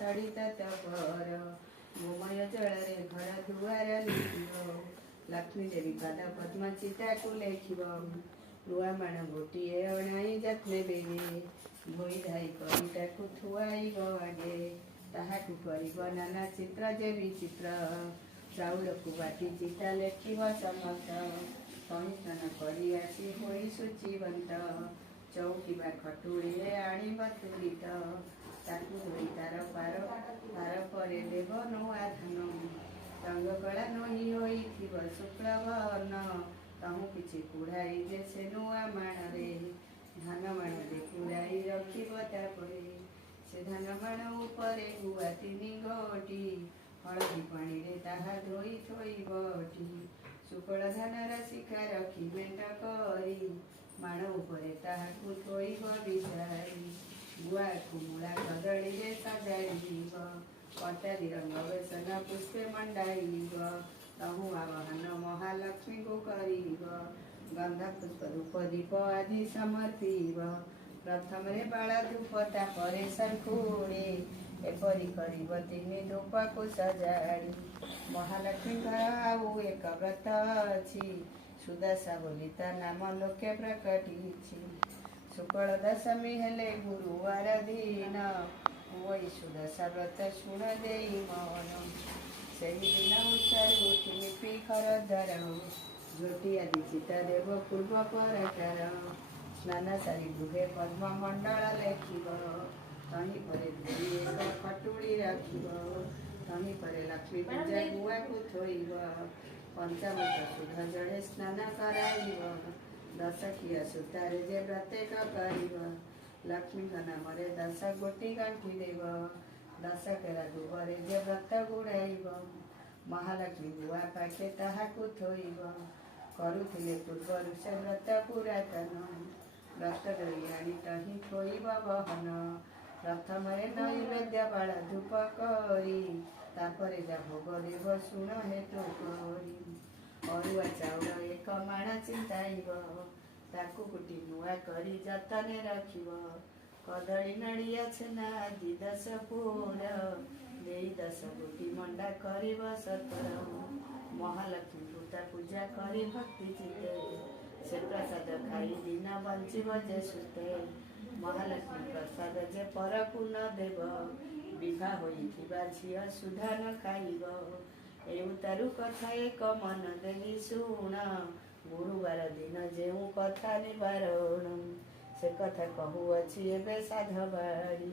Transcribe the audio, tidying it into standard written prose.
ଶାଢ଼ୀ ତା ପର ଗୋମୟ ଜଳରେ ଘର ଦୁଆର ଲିଖିବ ଲକ୍ଷ୍ମୀ ଦେବୀ ପାଦ ପଦ୍ମ ଚିତାକୁ ଲେଖିବ ନୂଆ ମାଣ ଗୋଟିଏ ଅଣାଇ ଯତ୍ନେ ବେଗେ ଧୋଇ ଧାଇ କରି ତାକୁ ଥୁଆଇବ ଆଗେ ତାହାକୁ କରିବ ନାନା ଚିତ୍ର ଯେ ବିଚିତ୍ର ଚାଉଳକୁ ବାଟି ଚିତା ଲେଖିବ ସମସ୍ତ ତହିଁ ସ୍ନାନ କରି ଆସି ହୋଇ ସୂଚିବନ୍ତ ଚଉକି ବା ଖଟୁଳିରେ ଆଣିବ ତୁରିତ ତାକୁ ଧୋଇ ତାର ପାର ପରେ ଦେବ ନୂଆ ଧାନ ରଙ୍ଗ କଳା ନହି ହୋଇଥିବ ଶୁକ୍ଳ ବର୍ଣ୍ଣ ତହୁଁ କିଛି କୁଢ଼ାଇ ଯେ ସେ ନୂଆ ମାଣରେ ଧାନ ମାଣରେ କୁଢ଼ାଇ ରଖିବ ତାପରେ ସେ ଧାନ ମାଣ ଉପରେ ଗୁଆ 3 ଗୋଟି ହଳଦୀ ପାଣିରେ ତାହା ଧୋଇ ଥୋଇବଟି ଶୁକ୍ଳ ଧାନର ଶିଖା ରଖି ମେଣ୍ଟ କରି ମାଣ ଉପରେ ତାହାକୁ ଥୋଇବ ବିଛାଇ ଗୁଆକୁ ମୂଳା କଦଳୀରେ ସଜାଡ଼ିବ କଟାରି ରଙ୍ଗ ବେସନ ପୁଷ୍ପେ ମଣ୍ଡାଇବ ତହୁଁ ଆବାହନ ମହାଲକ୍ଷ୍ମୀଙ୍କୁ କରିବ ଗନ୍ଧ ପୁଷ୍ପ ଧୂପ ଦୀପ ଆଦି ସମର୍ପିବ ପ୍ରଥମରେ ବାଳ ଧୂପ ତାପରେ ସର୍ଫୁଣୀ ଏପରି କରିବ 3 ଧୂପକୁ ସଜାଡ଼ି ମହାଲକ୍ଷ୍ମୀଙ୍କର ଆଉ ଏକ ବ୍ରତ ଅଛି ସୁଦଶା ବୋଲି ତା ନାମ ଲୋକେ ପ୍ରକଟିଛି ଶୁକ୍ଳ ଦଶମୀ ହେଲେ ଗୁରୁବାର ଦିନ ଓଇ ସୁଦଶା ବ୍ରତ ଶୁଣ ଦେଇ ମନ ସେହିଦିନ ଉଷାରୁ ଉଠି ଲିପି ଘର ଦ୍ୱାର ଝୋଟି ଆଦି ଚିତା ଦେବ ପୂର୍ବ ପରକାର ସ୍ନାନ ସାରି ଗୃହେ ପଦ୍ମମଣ୍ଡଳ ଲେଖିବ ତହିଁ ପରେ ଧରି ଏକ ଖଟୁଳି ରଖିବ ତହିଁ ପରେ ଲକ୍ଷ୍ମୀ ପୂଜା ଗୁଆକୁ ଥୋଇବ ପଞ୍ଚାମୃତ ସୁଧ ଜଳେ ସ୍ନାନ କରାଇବ 10 କିଆ ସୂତାରେ ଯେ ପ୍ରତ୍ୟେକ କରିବ ଲକ୍ଷ୍ମୀଙ୍କ ନାମରେ 10 ଗୋଟି ଗଣ୍ଠି ଦେବ 10 କେରା ଦୁବରେ ଯେ ବ୍ରତ ଗୁଡ଼ାଇବ ମହାଲକ୍ଷ୍ମୀ ଗୁଆ ପାଖେ ତାହାକୁ ଥୋଇବ କରୁଥିଲେ ପୂର୍ବରୁ ସେ ବ୍ରତ ପୁରାତନ ବ୍ରତ ଡୋରି ଆଣି ତହିଁ ଥୋଇବ ବହନ ପ୍ରଥମରେ ନୈବେଦ୍ୟ ବାଳ ଧୂପ କରି ତାପରେ ଯା ଭୋଗ ଦେବ ଶୁଣ ହେତୁ କରି ଅରୁଆ ଚାଉଳ 1 ମାଣ ଚିନ୍ତାଇବ ତାକୁ କୁଟି ନୂଆ କରି ଯତନେ ରଖିବ କଦଳୀ ନଡ଼ିଆ ଛେନା ଆଦି 10 ପୁର ଦେଇ 10 ଗୋଟି ମଣ୍ଡା କରିବ ସତର ମହାଲକ୍ଷ୍ମୀଙ୍କୁ ତା ପୂଜା କରି ଭକ୍ତି ଚିତେ ସେ ପ୍ରସାଦ ଖାଇ ଦିନ ବଞ୍ଚିବ ଯେ ସୁତେ ମହାଲକ୍ଷ୍ମୀ ପ୍ରସାଦ ଯେ ପରକୁ ନ ଦେବ ବିଭା ହୋଇଥିବା ଝିଅ ସୁଧା ନ ଖାଇବ ଏଉତାରୁ କଥା ଏକ ମନ ଦେଇ ଶୁଣ ଗୁରୁବାର ଦିନ ଯେଉଁ କଥା ନିବାରଣ ସେ କଥା କହୁଅଛି ଏବେ ସାଧବାଡ଼ି।